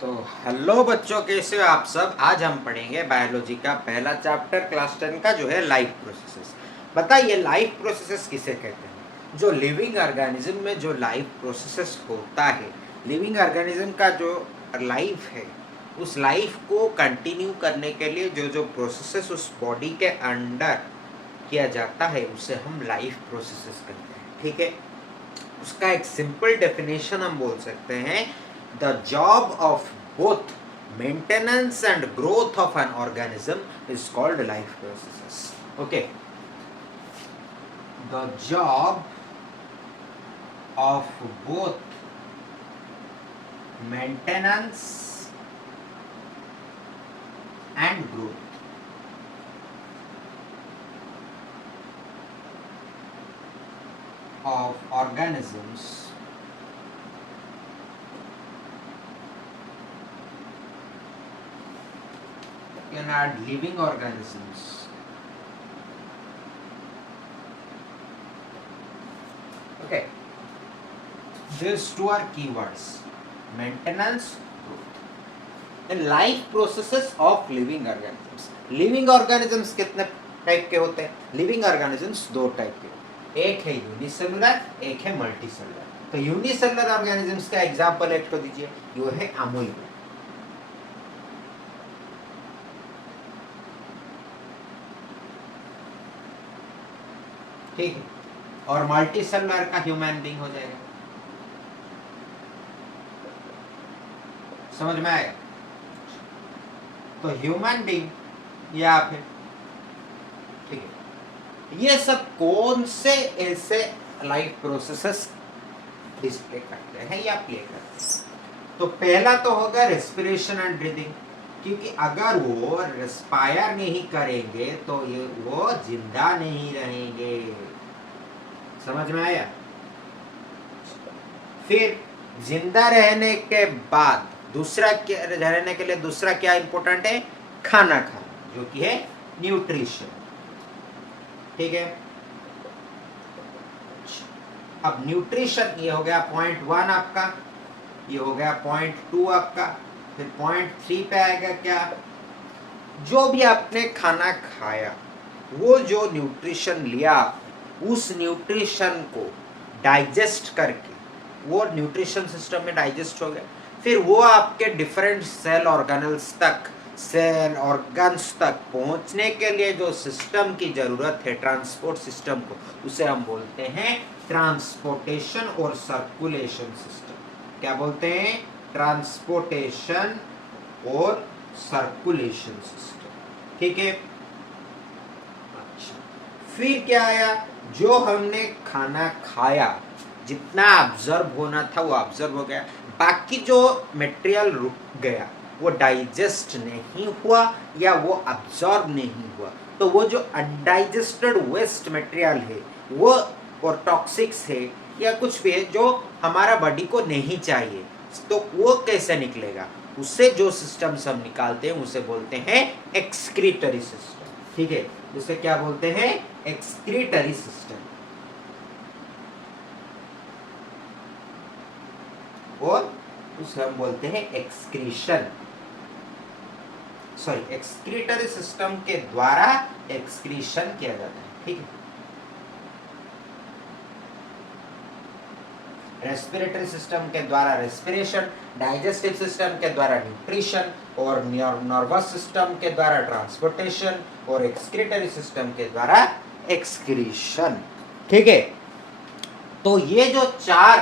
तो हेलो बच्चों, कैसे हो आप सब। आज हम पढ़ेंगे बायोलॉजी का पहला चैप्टर क्लास 10 का, जो है लाइफ प्रोसेसेस। बताइए लाइफ प्रोसेसेस किसे कहते हैं। जो लिविंग ऑर्गेनिज्म में जो लाइफ प्रोसेसेस होता है, लिविंग ऑर्गेनिज्म का जो लाइफ है, उस लाइफ को कंटिन्यू करने के लिए जो जो प्रोसेसेस उस बॉडी के अंडर किया जाता है, उसे हम लाइफ प्रोसेसेस कहते हैं। ठीक है, उसका एक सिंपल डेफिनेशन हम बोल सकते हैं, the job of both maintenance and growth of an organism is called life processes. Okay, the job of both maintenance and growth of organisms can add living organisms okay, these two are keywords, maintenance, growth and life processes of living organisms. living organisms कितने type के होते हैं? Living organisms दो type के, एक है unicellular, एक है मल्टीसेलुलर। तो यूनिसेलुलर ऑर्गेनिजम्स का एग्जांपल एक तो दीजिए, वो है अमोइबा। ठीक है, और मल्टीसेलुलर का ह्यूमन बीइंग हो जाएगा। समझ में आएगा? तो ह्यूमन बीइंग या फिर, ठीक है, ये सब कौन से ऐसे लाइफ प्रोसेसेस डिस्प्ले करते हैं या प्ले करते हैं? तो पहला तो होगा रेस्पिरेशन एंड ब्रीदिंग, क्योंकि अगर वो रेस्पायर नहीं करेंगे तो ये वो जिंदा नहीं रहेंगे। समझ में आया? फिर जिंदा रहने के बाद दूसरा क्या, रहने के लिए दूसरा क्या इंपॉर्टेंट है? खाना खाना, जो कि है न्यूट्रिशन। ठीक है, अब न्यूट्रिशन ये हो गया पॉइंट 1 आपका, ये हो गया पॉइंट 2 आपका, फिर पॉइंट 3 पे आएगा क्या? जो भी आपने खाना खाया, वो जो न्यूट्रिशन लिया, उस न्यूट्रिशन को डाइजेस्ट करके वो न्यूट्रिशन सिस्टम में डाइजेस्ट हो गया, फिर वो आपके डिफरेंट सेल ऑर्गेनल्स तक, सेल ऑर्गन्स तक पहुंचने के लिए जो सिस्टम की जरूरत है, ट्रांसपोर्ट सिस्टम को, उसे हम बोलते हैं ट्रांसपोर्टेशन और सर्कुलेशन सिस्टम। क्या बोलते हैं? ट्रांसपोर्टेशन और सर्कुलेशन सिस्टम। ठीक है, अच्छा, फिर क्या आया? जो हमने खाना खाया, जितना ऑब्जर्व होना था वो ऑब्जर्व हो गया, बाकी जो मटेरियल रुक गया वो डाइजेस्ट नहीं हुआ या वो अब्सॉर्ब नहीं हुआ, तो वो जो अनडाइजेस्टेड वेस्ट मटेरियल है वो, और टॉक्सिक्स है या कुछ भी है जो हमारा बॉडी को नहीं चाहिए, तो वो कैसे निकलेगा? उससे जो सिस्टम हम निकालते हैं उसे बोलते हैं एक्सक्रीटरी सिस्टम। ठीक है, उसे क्या बोलते हैं? Excretory system. और उसे हम बोलते हैं एक्सक्रीशन, सॉरी, एक्सक्रीटरी सिस्टम के द्वारा एक्सक्रीशन किया जाता है। ठीक है, रेस्पिरेटरी सिस्टम के द्वारा रेस्पिरेशन, डाइजेस्टिव सिस्टम के द्वारा न्यूट्रिशन, और नर्वस सिस्टम के द्वारा ट्रांसपोर्टेशन, और एक्सक्रीटरी सिस्टम के द्वारा एक्सक्रीशन। ठीक है, तो ये जो 4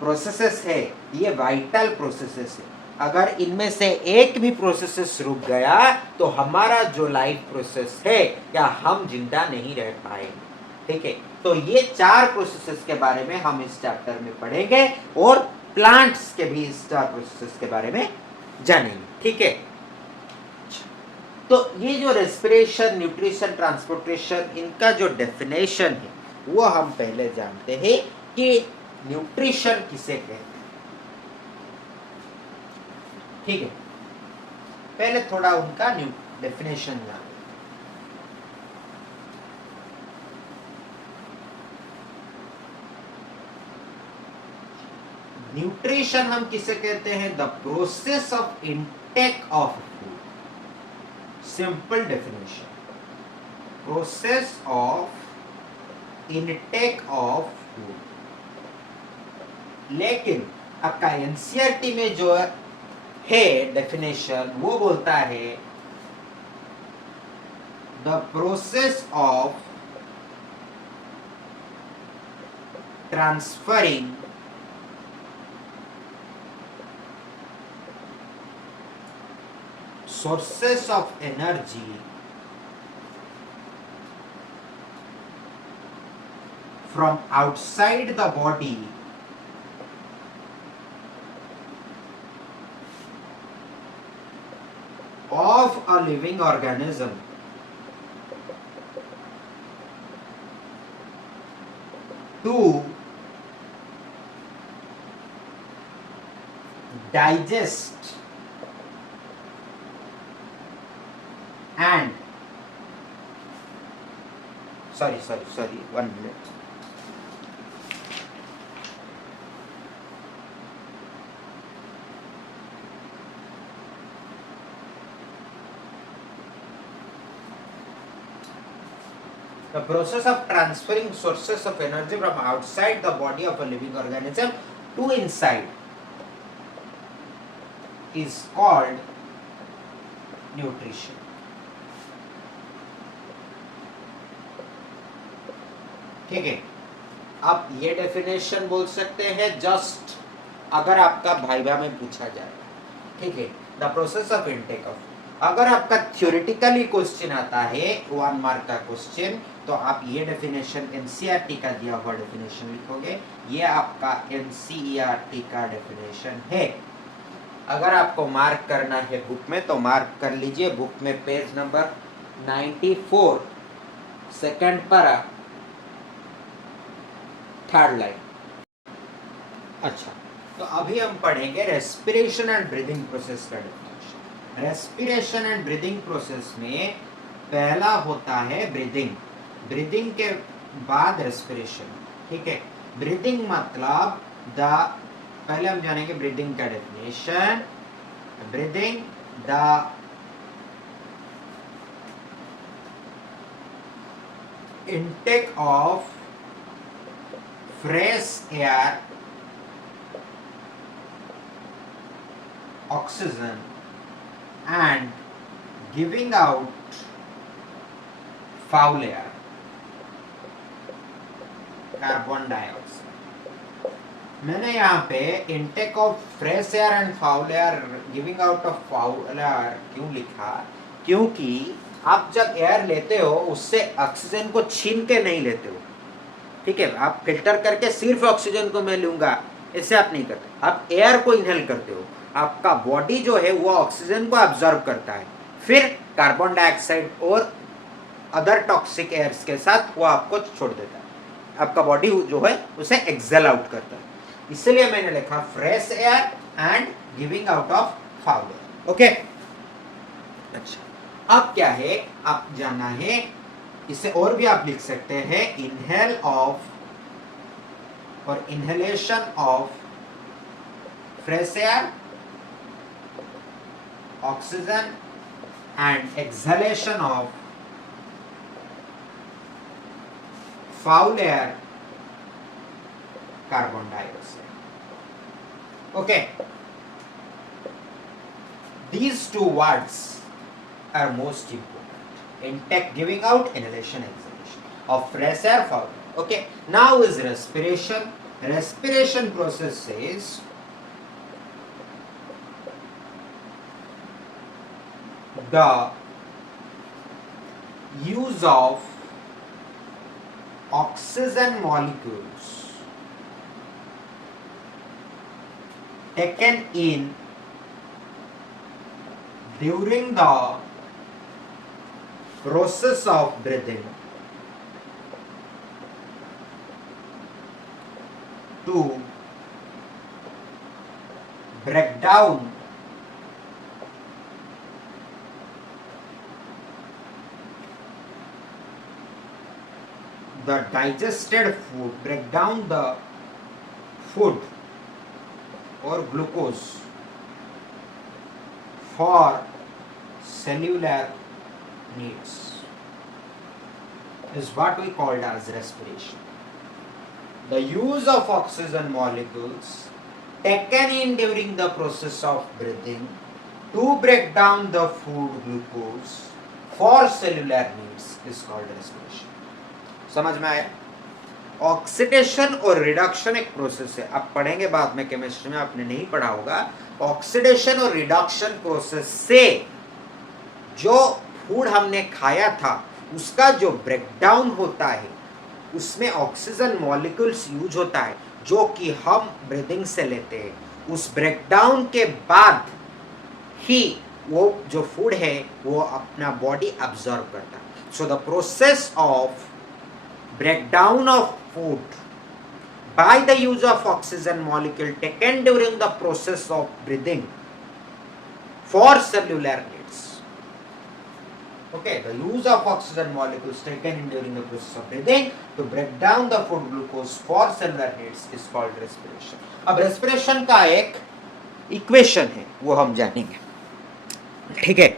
प्रोसेसेस है, ये वाइटल प्रोसेसेस है। अगर इनमें से एक भी प्रोसेसेस रुक गया तो हमारा जो लाइफ प्रोसेस है, या हम जिंदा नहीं रह पाएंगे। ठीक है, तो ये 4 प्रोसेसेस के बारे में हम इस चैप्टर में पढ़ेंगे, और प्लांट्स के भी इस 4 प्रोसेसेस के बारे में जानेंगे। ठीक है, तो ये जो रेस्पिरेशन, न्यूट्रिशन, ट्रांसपोर्टेशन, इनका जो डेफिनेशन है वो हम पहले जानते हैं कि न्यूट्रिशन किसे कहते हैं। ठीक है, पहले थोड़ा उनका डेफिनेशन जान। न्यूट्रिशन हम किसे कहते हैं? The process of intake of food. Simple definition, process of intake of food. लेकिन आपका एनसीईआरटी में जो है डेफिनेशन वो बोलता है the process of transferring sources of energy from outside the body of a living organism to digest and sorry 1 minute. The process of transferring sources of energy from outside the body of a living organism to inside is called nutrition. ठीक है, आप ये definition बोल सकते हैं just अगर आपका भाइवा में पूछा जाए. ठीक है, the process of intake of. अगर आपका थ्योरेटिकली क्वेश्चन आता है 1 मार्क का क्वेश्चन, तो आप ये डेफिनेशन एनसीईआरटी का दिया हुआ डेफिनेशन लिखोगे. ये आपका एनसीईआरटी का डेफिनेशन है. अगर आपको मार्क करना है बुक में तो मार्क कर लीजिए. बुक में page number 94 second para 3rd line. अच्छा, तो अभी हम पढ़ेंगे रेस्पिरेशन एंड ब्रीदिंग प्रोसेस का definition. Respiration and breathing process में पहला होता है ब्रीदिंग. ब्रीदिंग के बाद रेस्पिरेशन. ठीक है, ब्रीदिंग मतलब पहले हम जानेंगे ब्रीदिंग का definition. Breathing the intake of fresh air, oxygen and giving out foul air, carbon dioxide. मैंने यहाँ पे intake of fresh air and foul air, giving out of foul air क्यों लिखा? क्योंकि आप जब एयर लेते हो उससे ऑक्सीजन को छीन के नहीं लेते हो. ठीक है, आप फिल्टर करके सिर्फ ऑक्सीजन को मैं लूंगा ऐसे आप नहीं करते. आप एयर को इनहेल करते हो. आपका बॉडी जो है वो ऑक्सीजन को ऑब्जर्व करता है, फिर कार्बन डाइऑक्साइड और अदर टॉक्सिक एयर्स के साथ वो आपको छोड़ देता है. आपका बॉडी जो है उसे एक्सेल आउट करता है. इसलिए मैंने लिखा fresh air and giving out of foul air. Okay, अच्छा, अब क्या है आप जानना है. इसे और भी आप लिख सकते हैं इनहेल ऑफ और inhalation of fresh air, oxygen and exhalation of foul air, carbon dioxide. Okay, these 2 words are most important. Intake, giving out, inhalation, exhalation of fresh air, foul air. Okay, now is respiration. Respiration process says the use of oxygen molecules taken in during the process of breathing to break down the digested food, break down the food or glucose for cellular needs is what we called as respiration. The use of oxygen molecules taken in during the process of breathing to break down the food glucose for cellular needs is called respiration. समझ में आया? Oxidation और reduction एक process है, आप पढ़ेंगे बाद में केमिस्ट्री में, आपने नहीं पढ़ा होगा। ऑक्सीडेशन और रिडक्शन प्रोसेस से जो फूड हमने खाया था उसका जो ब्रेकडाउन होता है उसमें ऑक्सीजन मॉलिक्यूल्स यूज होता है जो कि हम ब्रीदिंग से लेते हैं। उस ब्रेकडाउन के बाद ही वो जो फूड है वो अपना बॉडी अब्जॉर्ब करता है। So the process of breakdown of food by the use of oxygen molecule taken during the process of breathing for cellular needs. Okay, the use of oxygen molecules taken in during the process of breathing to break down the food glucose for cellular needs is called respiration. अब respiration का एक equation है वो हम जानेंगे, ठीक है?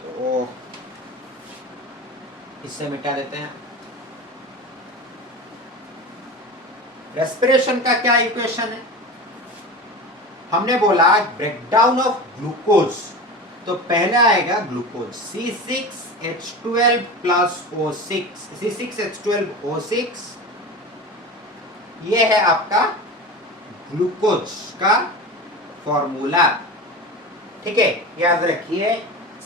तो इससे मिटा देते हैं। रेस्पिरेशन का क्या इक्वेशन है? हमने बोला ब्रेकडाउन ऑफ ग्लूकोज, तो पहले आएगा glucose C6H12 plus O6, C6H12O6, ये है आपका ग्लूकोज का फॉर्मूला, ठीक है? याद रखिए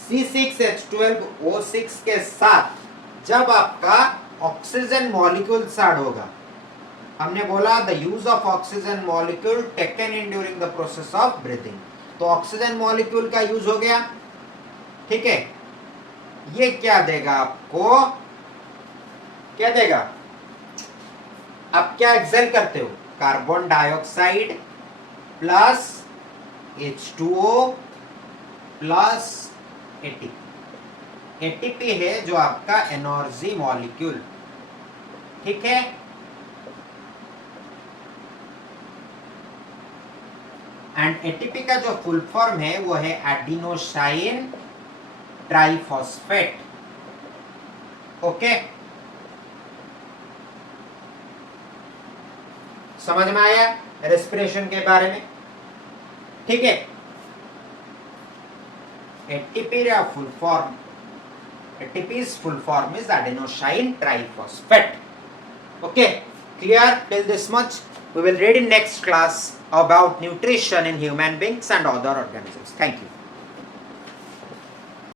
C6H12O6 के साथ जब आपका ऑक्सीजन मॉलिक्यूल ऐड होगा, हमने बोला the use of oxygen molecule taken in during the process of breathing, तो ऑक्सीजन मॉलिक्यूल का यूज हो गया, ठीक है? ये क्या देगा आपको, क्या देगा? आप क्या एक्सेल करते हो? Carbon dioxide plus H2O plus ATP। ATP है जो आपका एनर्जी मॉलिक्यूल, ठीक है? एंड ATP का जो फुल फॉर्म है वो है एडिनोसाइन ट्राइफॉस्फेट, ओके? समझ में आया रेस्पिरेशन के बारे में, ठीक है? ATP's full form is adenosine triphosphate. Okay, clear till this much? We will read in next class about nutrition in human beings and other organisms. Thank you.